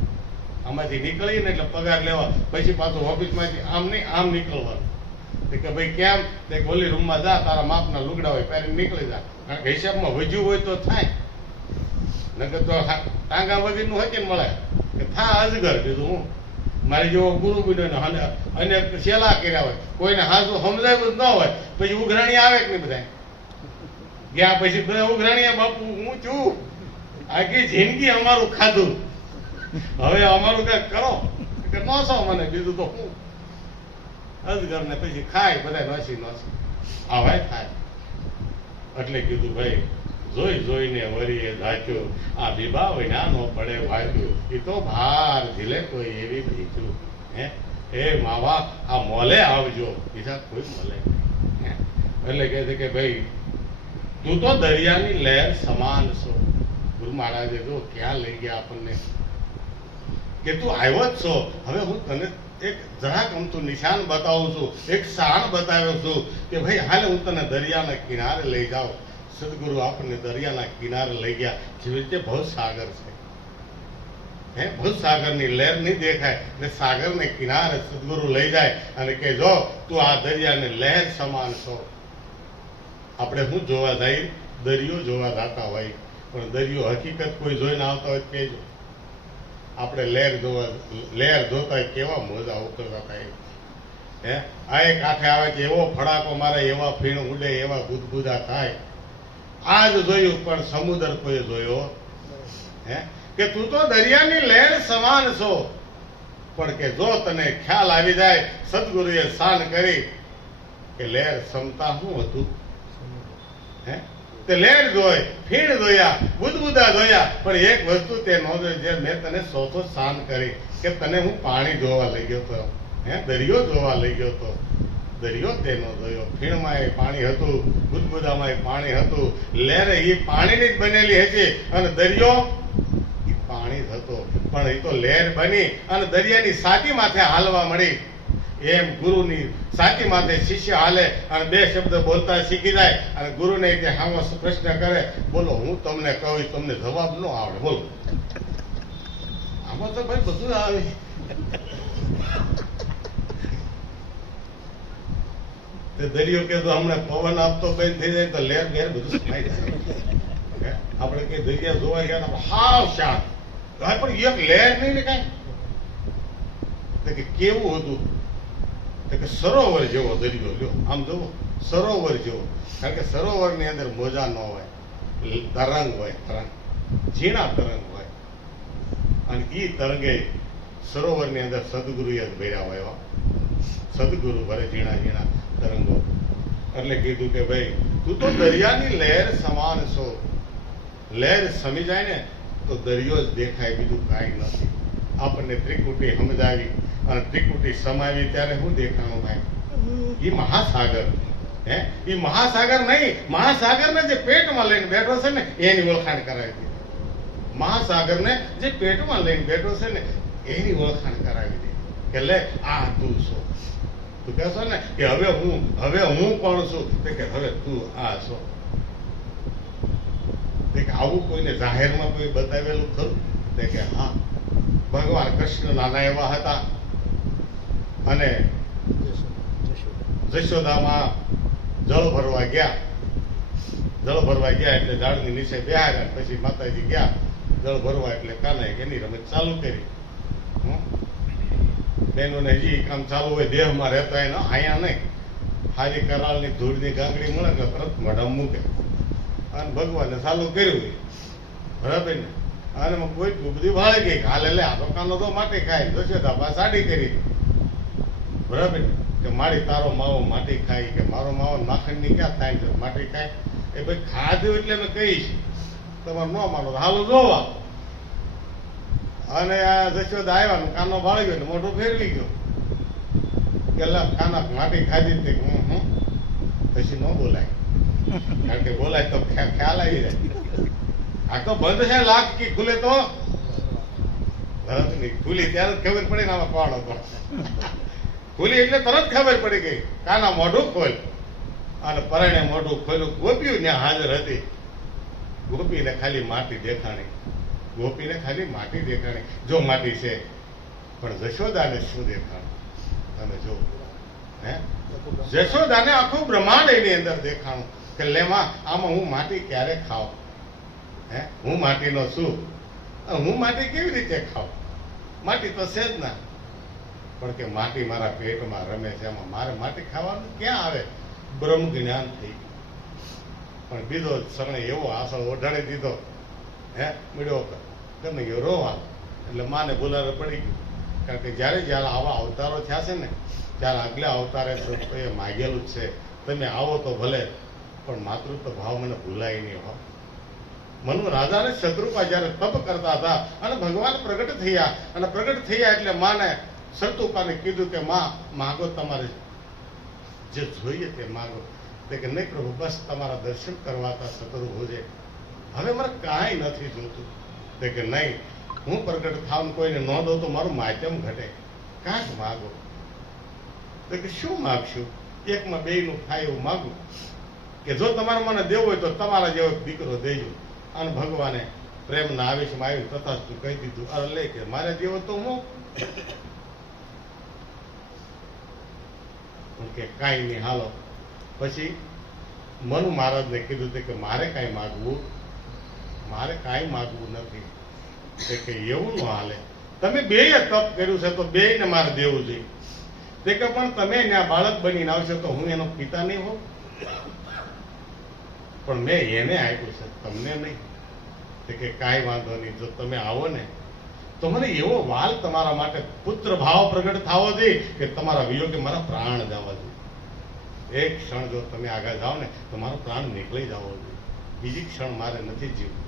આમાંથી નીકળીને એટલે પગાર લેવા, પછી પાછું ઓફિસમાંથી આમ નહીં આમ નીકળવાનું. કે ભાઈ કેમ? તે ઓલી રૂમમાં જા, તારા માપના લુગડા હોય પહેરીને નીકળી જા. કારણ કે હિસાબમાં વધ્યું હોય તો થાય, નકર તો ટાંગા વગરનું હોય કે મળે કે થા અજગર. કીધું હું મારી જેવો ગુરુ બન્યો અને સેલા કર્યા હોય, કોઈને હાસું સમજાયું જ ન હોય, પછી ઉઘરાણી આવે કે નહીં? બધા ગયા પછી બધા ઉઘરાણીયા બાપુ હું છું, આખી જિંદગી અમારું ખાધું, હવે અમારું કઈક કરો કે નોસો મને. બીજું તો હું અજગર ને પછી ખાય બધા નોસી નોસી આવાય થાય. એટલે કીધું ભાઈ જોઈ જોઈને વરીએ ધાચ્યું, આ બીબા વિના નો પડે વાંચ્યું, એ તો ભાર ઝીલે કોઈ એવી બીજું. હે માવા આ મોલે આવજો, બીજા કોઈ મોલે નહીં. એટલે કહે છે કે ભાઈ તું તો દરિયાની લહેર સમાન છો. ગુરુ મહારાજે જો ક્યાં લઈ ગયા આપણને, કે તું આવ્યો જ છો. હવે હું તને એક જરાક અમથું નિશાન બતાવું છું, એક શાન બતાવ્યો છું કે ભાઈ હાલે હું તને દરિયાના કિનારે લઈ જાઉં. સદગુરુ આપણને દરિયાના કિનારે લઈ ગયા. જેવી રીતે ભવસાગર છે, ભવસાગરની લહેર નહીં દેખાય એટલે સાગરને કિનારે સદગુરુ લઈ જાય અને કે જો તું આ દરિયાની લહેર સમાન છો. આપણે શું જોવા જાય? દરિયો જોવા જતા હોય, પણ દરિયો હકીકત કોઈ જોઈને આવતા હોય કહેજો. આપણે લહેર જોતા હોય કેવા મોજા ઉતરતા થાય. આ એક કાંઠે આવે કે એવો ફડાકો મારે, એવા ફીણ ઉડે, એવા ગુદગુદા થાય. આજ જોયું પણ સમુદ્ર કોઈ જોયો કે તું તો દરિયાની લહેર સમાન છો. પણ કે જો તને ખ્યાલ આવી જાય, સદગુરુએ શાન કરી કે લહેર ક્ષમતા શું હતું? તે લહેર જોઈ, ફીણ જોયા, બુદબુદા જોયા, પણ એક વસ્તુ તે ન જોઈ જે મેં તને ચોથો શાન કરી કે તને હું પાણી જોવા લઈ ગયો હતો, દરિયો જોવા લઈ ગયો હતો. દરિયો તેનો જોયો, ફીણમાં એ પાણી હતું, બુદબુદામાં એ પાણી હતું, લહેર એ પાણીની જ બનેલી હતી અને દરિયો એ પાણી જ હતો. પણ એ તો લહેર બની અને દરિયાની સાચી માથે હાલવા મળી. એમ ગુરુની સાચી માથે શિષ્ય હાલે અને બે શબ્દ બોલતા શીખી જાય અને ગુરુને કે હામો પ્રશ્ન કરે, બોલો હું તમને કહું, તમને જવાબ ન આવડે, બોલો. આમાં તો ભાઈ બધું આવે. દરિયો કે હમણાં પવન આપતો બંધ થઈ જાય તો લહેર ગેર બધું સમાઈ જાય. આપણે કઈ દરિયા જોવા ગયા હાવ શાંત, પણ એક લહેર નહીં ને કઈ. કેવું હતું કે સરોવર જેવો દરિયો લ્યો, આમ જોવો સરોવર જેવો. કારણ કે સરોવર ની અંદર મોજા ન હોય, તરંગ હોય, તરંગ ઝીણા તરંગ હોય અને એ તરંગે સરોવર ની અંદર સદગુરુએ જ ભર્યા હોય. સદગુરુ ભરે ઝીણા ઝીણા તરંગો. એટલે કીધું કે ભાઈ તું તો દરિયાની લહેર સમાન છો. લહેર સમી જાય ને તો દરિયો જ દેખાય, બીજું કાંઈ નથી. આપણને ત્રિકુટી સમજાવી અને ત્રિકુટી સમાવી ત્યારે શું દેખાણું થાય? એ મહાસાગર. એ મહાસાગર નહીં, મહાસાગરને જે પેટમાં લઈને બેઠો છે ને એની ઓળખાણ કરાવી દે. મહાસાગરને જે પેટમાં લઈને બેઠો છે ને એની ઓળખાણ કરાવી દે કે લે આ તું છો. તું કહેશો ને કે હવે હું કોણ છું? કે હવે તું આ છો. આવું કોઈને જાહેરમાં કોઈ બતાવેલું ખરું? કે હા, ભગવાન કૃષ્ણ નાના એવા હતા અને જશોદામાં જળ ભરવા ગયા જળ ભરવા ગયા એટલે ઝાડની નીચે બેહાડ્યા, પછી માતાજી ગયા જળ ભરવા એટલે કાનાએ એની રમત ચાલુ કરી. બેનોને હજી કામ ચાલુ હોય, દેહમાં રહેતા હોય અહીંયા નહીં, હારી કરાળની ધૂળની ગાંગડી મળે એટલે તરત મોઢામાં મૂકે અને ભગવાને ચાલુ કર્યું હોય, બરાબર ને. અને કોઈ બધી વાળી ગઈ, હાલે લે આ તો કાનો તો માટી ખાય, જશોદા સાડી કરી, બરાબર ને, કે મારી તારો માવો માટી ખાય, કે મારો માવો માખણની ક્યાં થાય છે માટી ખાય. એ ભાઈ ખાધું એટલે મેં કહીશ, તમારે ન માનો હાલો જોવા. અને આ જશોદા આવ્યા ને કાનો ભાળી ગયો ને મોઢું ફેરવી ગયો કે કાના માટી ખાધી તે પછી ન બોલાય, કારણ કે બોલાય તો ખ્યાલ આવી જાય. આ તો બંધ છે લાખ કે ખુલે તો નહીં, ખુલી ત્યારે જ ખબર પડી ને આમાં કોણ હતો. ખુલી એટલે તરત ખબર પડી ગઈ, કાના મોઢું ખોલ. અને પરણે મોઢું ખોલ્યું, ગોપીઓ ત્યાં હાજર હતી. ગોપીને ખાલી માટી દેખાણી, ગોપીને ખાલી માટી દેખાણી. જો માટી છે પણ જશોદાને શું દેખાણું તમે જો. હે જશોદાને આખું બ્રહ્માંડ એની અંદર દેખાણું કે લેમાં આમાં હું માટી ક્યારે ખાવ? હે હું માટીનો છું, હું માટી કેવી રીતે ખાવ? માટી તો છે જ ના, પણ કે માટી મારા પેટમાં રમે છે, એમાં મારે માટી ખાવાનું ક્યાં આવે? બ્રહ્મ જ્ઞાન થઈ ગયું. પણ બીજો શરણે એવો આસળ ઓઢાડી દીધો, હે મળ્યો ગમે ગયો રોવા. એટલે માને બોલાવે પડી ગયું, કારણ કે જ્યારે જ્યારે આવા અવતારો થયા છે ને, ત્યારે આગલા અવતારે એ માગેલું જ છે, તમે આવો તો ભલે પણ માતૃત્વ ભાવ મને ભૂલાય નહીં હો. મનુ રાજાને શત્રુપા જયારે તપ કરતા હતા અને ભગવાન પ્રગટ થયા, અને પ્રગટ થયા એટલે માને શત્રુપાને કીધું કે માં માગો, તમારે જે જોઈએ તે માગો. તે કે નહીં પ્રભુ, બસ તમારા દર્શન કરવાતા શત્રુ હોજે, હવે મારે કાંઈ નથી જોતું. તે કે નહીં, હું પ્રગટ થાવ કોઈને ન દઉં તો મારું માધ્યમ ઘટે, કાંઈક માગો. તો કે શું માગશું? એકમાં બેયનું થાય એવું માગું કે જો તમારે મને દેવું હોય તો તમારા જેવો દીકરો દેજો. અને ભગવાને પ્રેમના આવેશમાં આવીને તથાસ્તુ કહી દીધું. અરે લે કે મારે જેવો તો હું કે કાંઈ નહીં હાલો. પછી મનુ મહારાજને કીધું કે મારે કાંઈ માગવું, મારે કાંઈ માગવું નથી. કે એવું ન હાલે, તમે બેય તપ કર્યું છે તો બેયને મારે દેવું જોઈએ. તે કે પણ તમે ત્યાં બાળક બનીને આવશો તો હું એનો પિતા નહીં હોઉં? પણ મેં એને આપ્યું છે, તમને નહીં. તે કે કાંઈ વાંધો નહીં, જો તમે આવો ને તો મને એવો વાલ તમારા માટે પુત્ર ભાવ પ્રગટ થવો જોઈએ કે તમારા વિયોગે મારા પ્રાણ જવા જોઈએ. એક ક્ષણ જો તમે આગળ જાઓ ને તો મારો પ્રાણ નીકળી જવો જોઈએ, બીજી ક્ષણ મારે નથી જીવવું.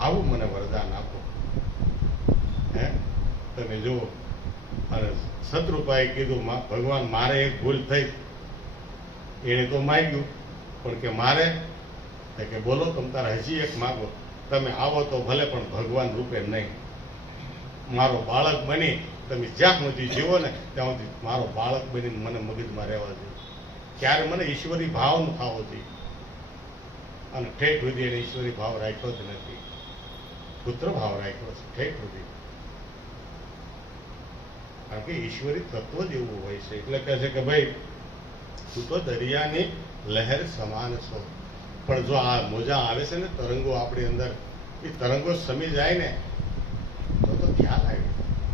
આવું મને વરદાન આપો. હે તમે જુઓ. અને શત્રુપાએ કીધું ભગવાન મારે એક ભૂલ થઈ, એને તો માગ્યું પણ કે મારે કે બોલો તમે તારે હજી એક માગો. તમે આવો તો ભલે પણ ભગવાન રૂપે નહીં. મારો બાળક બની તમે જ્યાં સુધી જીવો ને ત્યાં સુધી મારો બાળક બનીને મને મગજમાં રહેવા જોઈએ. ક્યારે મને ઈશ્વરી ભાવ ન થવો જોઈએ. અને ઠેઠ સુધી એને ઈશ્વરી ભાવ રાખ્યો જ નથી, પુત્ર ભાવ રાખ્યો છે ઠેઠ સુધી. કારણ કે ઈશ્વરી તત્વ જ એવું હોય છે. એટલે કહે છે કે ભાઈ તું તો દરિયાની લહેર સમાન છો, પણ જો આ મોજા આવે છે ને તરંગો આપણી અંદર, એ તરંગો સમી જાય ને તો ખ્યાલ આવે.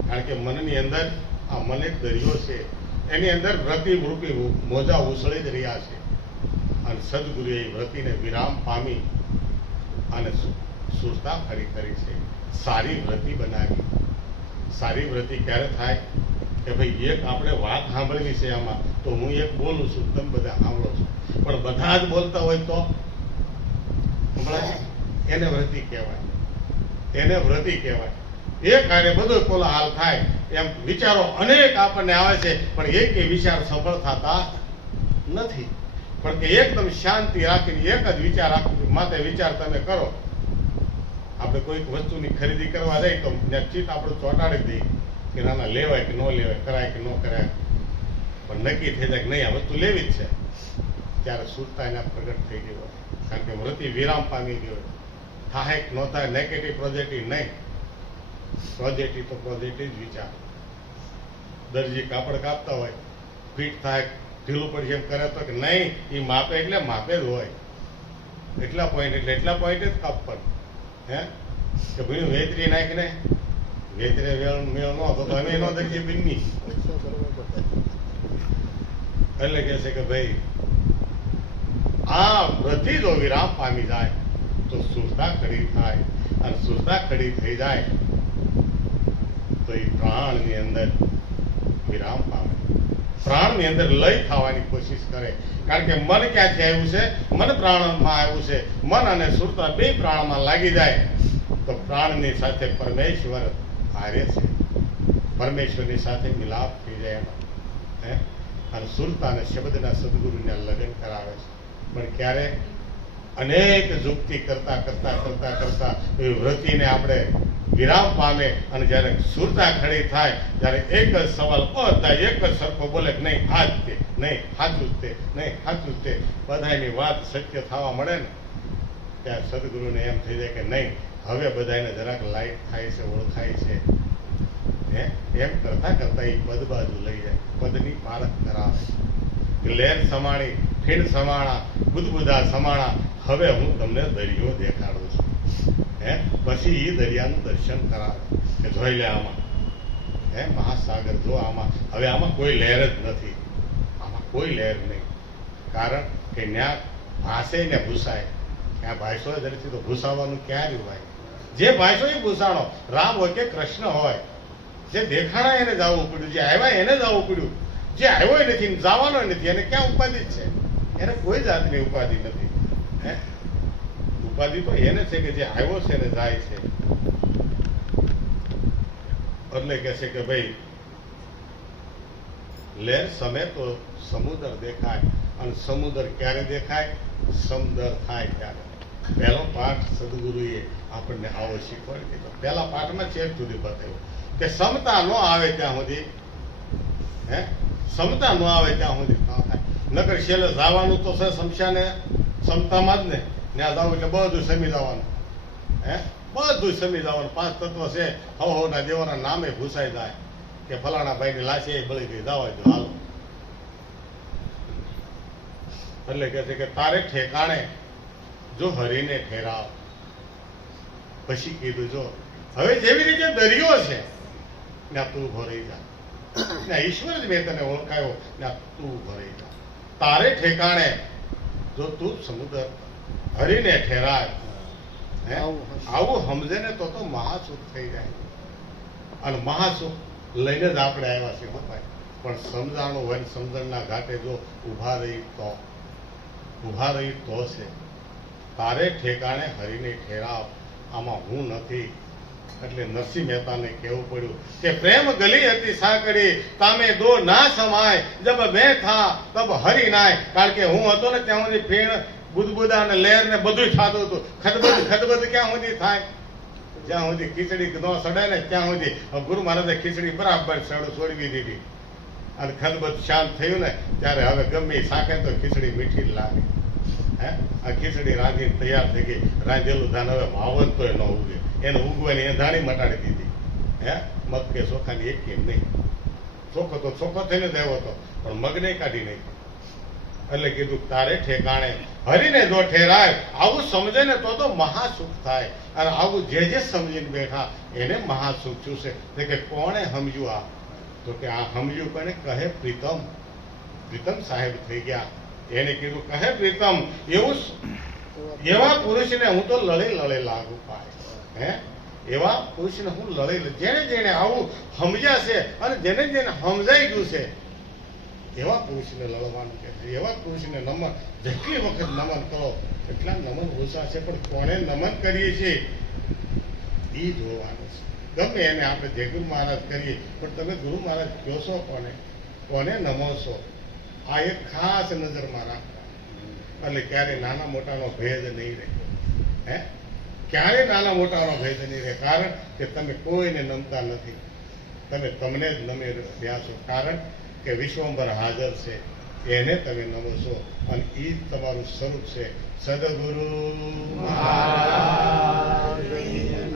કારણ કે મનની અંદર આ મન એક દરિયો છે, એની અંદર વ્રતિ રૂપી મોજા ઉછળી જ રહ્યા છે. અને સદગુરુએ એ વ્રતિને વિરામ પામી અને સુરતા ખરી કરી છે, સારી વ્રતિ બનાવી. સારી વ્રતિ ક્યારે થાય કે ભાઈ એક આપણે વાત સાંભળવી છે આમાં, તો હું એક બોલું છું, તમે બધા સાંભળો છો, પણ બધા જ બોલતા હોય તો એને વ્રતિ કહેવાય, એને વ્રતિ કહેવાય. એક કાર્ય બધો કોલાહલ થાય એમ વિચારો અનેક આપણને આવે છે, પણ એક વિચાર સફળ થતા નથી. પણ કે એકદમ શાંતિ રાખીને એક જ વિચાર રાખવું માટે વિચાર તમે કરો. આપણે કોઈક વસ્તુની ખરીદી કરવા જાય તો ચિત્ત આપણું ચોંટાડી દઈએ કે નાના લેવાય કે ન લેવાય, કરાય કે ન કરાય, પણ નક્કી થઈ જાય કે નહીં આ વસ્તુ લેવી જ છે. ત્યારે સુરતા એના પ્રગટ થઈ ગયો, કારણ કે વ્રતિ વિરામ પામી ગયો. થાય ન થાય, નેગેટિવ પોઝિટિવ નહીં, પોઝિટિવ તો પોઝિટિવ જ વિચાર. દરજી કાપડ કાપતા હોય, ફિટ થાય ઢીલું પડશે એમ કરે તો કે નહીં, એ માપે એટલે માપે જ હોય. એટલા પોઈન્ટ એટલે એટલા પોઈન્ટ જ કાપડ હે કે ભાઈ વેતરી નાખીને વેતરે મેળ ન હતો તો અમે ન દઈએ બિન્ની એટલે કહે છે કે ભાઈ આ વૃત્તિ જો વિરામ પામી જાય તો સુરતા ખડી થાય અને સુરતા ખડી થઈ જાય તો એ પ્રાણની અંદર વિરામ પામે પ્રાણની અંદર લય થવાની કોશિશ કરે કારણ કે મન ક્યાંથી આવ્યું છે મન પ્રાણમાં આવ્યું છે મન અને સુરતા બે પ્રાણમાં લાગી જાય તો પ્રાણની સાથે પરમેશ્વર હારે છે પરમેશ્વરની સાથે મિલાપ થઈ જાય એમાં હે અને સુરતા અને શબ્દના સદગુરુને લગ્ન કરાવે છે પણ ક્યારે અનેક યુક્તિ કરતા કરતા કરતા કરતા એ વૃત્તિને આપણે વિરામ પામે અને જ્યારે સુરતા ખડી થાય ત્યારે એક જ સવાલ બધા એક જ સરખો બોલે કે નહીં આ જ તે નહીં સાચું જ તે નહીં સાચું જ તે બધાની વાત સત્ય થવા મળે ને ત્યારે સદગુરુને એમ થઈ જાય કે નહીં હવે બધાને જરાક લાઈટ થાય છે ઓળખાય છે હે એમ કરતા કરતા એ પદ બાજુ લઈ જાય પદની પારખ કરાવે લેર સમાણી ફીણ સમાણા બુદબુદા સમાણા હવે હું તમને દરિયો દેખાડું છું હે પછી એ દરિયાનું દર્શન કરાવે કે જોઈ લે આમાં હે મહાસાગર જો આમાં હવે આમાં કોઈ લહેર જ નથી આમાં કોઈ લહેર નહીં કારણ કે ન્યા ભાષે ને ભૂસાય ત્યાં ભાષો જ નથી તો ભૂસાવાનું ક્યાં રહ્યું ભાઈ જે ભાષો એ ભૂસાણો રામ હોય કે કૃષ્ણ હોય જે દેખાણા એને જવું પડ્યું જે આવ્યા એને જવું પડ્યું જે આવ્યો નથી જવાનો નથી એને ક્યાં ઉપાધિ જ છે એને કોઈ જાતની ઉપાધિ નથી હે ઉપાધિ તો એને છે કે જે આવ્યો છે ને જાય છે એટલે કે છે કે ભાઈ લહેર સમે તો સમુદ્ર દેખાય અને સમુદ્ર ક્યારે દેખાય સમદર થાય ત્યારે પહેલો પાઠ સદગુરુએ આપણને આવો શીખવાડી દીધો પહેલા પાઠમાં ચેક સુધી બતાવ્યું કે સમતા ન આવે ત્યાં સુધી હે સમતા ન આવે ત્યાં સુધી ન થાય નકર છેલ્લે જવાનું તો છે સમસ્યાને સમતામાં જ ને ત્યાં જવું એટલે બધું સમી જવાનું હે બધું સમી જવાનું પાંચ તત્વ છે હવના દેવોના નામે ભૂસાઈ જાય કે ફલાણા ભાઈની લાશે એ બળી ગઈ જવા દો હાલો એટલે કે છે કે તારે ઠેકાણે જો હરીને ઠેરાવ પછી કીધું જો હવે જેવી રીતે દરિયો છે ત્યાં તું ઉભો રહી જા ત્યાં ઈશ્વર જ મેં તને ઓળખાયો ત્યાં તું ઉભો રહી જા તારે ઠેકાણે જો તું સમુદ્ર હરીને ઠેરાય આવું સમજે ને તો મહાસુખ થઈ જાય અને મહાસુખ લઈને જ આપણે આવ્યા છીએ ભાઈ પણ સમજાણું હોય સમજણના ઘાટે જો ઊભા રહી તો છે તારે ઠેકાણે હરીને ઠેરાવ આમાં હું નથી એટલે નરસિંહ મહેતાને કહેવું પડ્યું કે પ્રેમ ગલી હતી સાંકડી તામે દો ના સમાય જબ મેં થા તબ હરી નાય કારણ કે હું હતો ને ત્યાં સુધી ફીણ બુદબુદા ને લહેર ને બધું થતું હતું ખદબદ ક્યાં સુધી થાય જ્યાં સુધી ખીચડી ન સડે ને ત્યાં સુધી ગુરુ મહારાજે ખીચડી બરાબર છોડવી દીધી અને ખદબદ શાંત થયું ને ત્યારે હવે ગમે શાકે તો ખીચડી મીઠી જ લાગે હે આ ખીચડી રાંધીને તૈયાર થઈ ગઈ રાંધેલું ધાન હવે માવન તો ન ઉગે એને ઉગવાની એંધાણી મટાડી દીધી હે મગ કે ચોખાની એક કેમ નહીં ચોખ્ખો તો ચોખ્ખો થઈને જ આવ્યો હતો પણ મગને કાઢી નહીં એટલે કીધું તારે ઠેકાણે હરીને જો ઠેરાય આવું સમજે ને તો મહાસુખ થાય અને આવું જે સમજીને બેઠા એને મહાસુખ થયું છે કે કોણે સમજ્યું આ તો કે આ સમજ્યું કોને કહે પ્રીતમ સાહેબ થઈ ગયા એને કીધું કહે પ્રીતમ એવા પુરુષને હું તો લડે લાગુ પાય હે એવા પુરુષને હું લડે જેને આવું સમજ્યા છે અને જેને સમજાઈ ગયું છે એવા પુરુષને લડવાનું કે છે એવા પુરુષને નમન જેટલી વખત નમન કરો એટલા નમન ઓછા છે પણ કોને નમન કરીએ છીએ એ જોવાનું છે ગમે એને આપણે જય ગુરુ મહારાજ કરીએ પણ તમે ગુરુ મહારાજ કહો છો કોને નમો છો આ એક ખાસ નજરમાં રાખવા એટલે ક્યારે નાના મોટાનો ભેદ નહીં રહે હે ક્યારે નાના મોટાનો ભેદ નહીં રહે કારણ કે તમે કોઈને નમતા નથી તમે તમને જ નમે રહ્યા છો કારણ કે વિશ્વંભર હાજર છે એને તમે નમો છો અને એ જ તમારું સ્વરૂપ છે સદગુરુ મહારાજ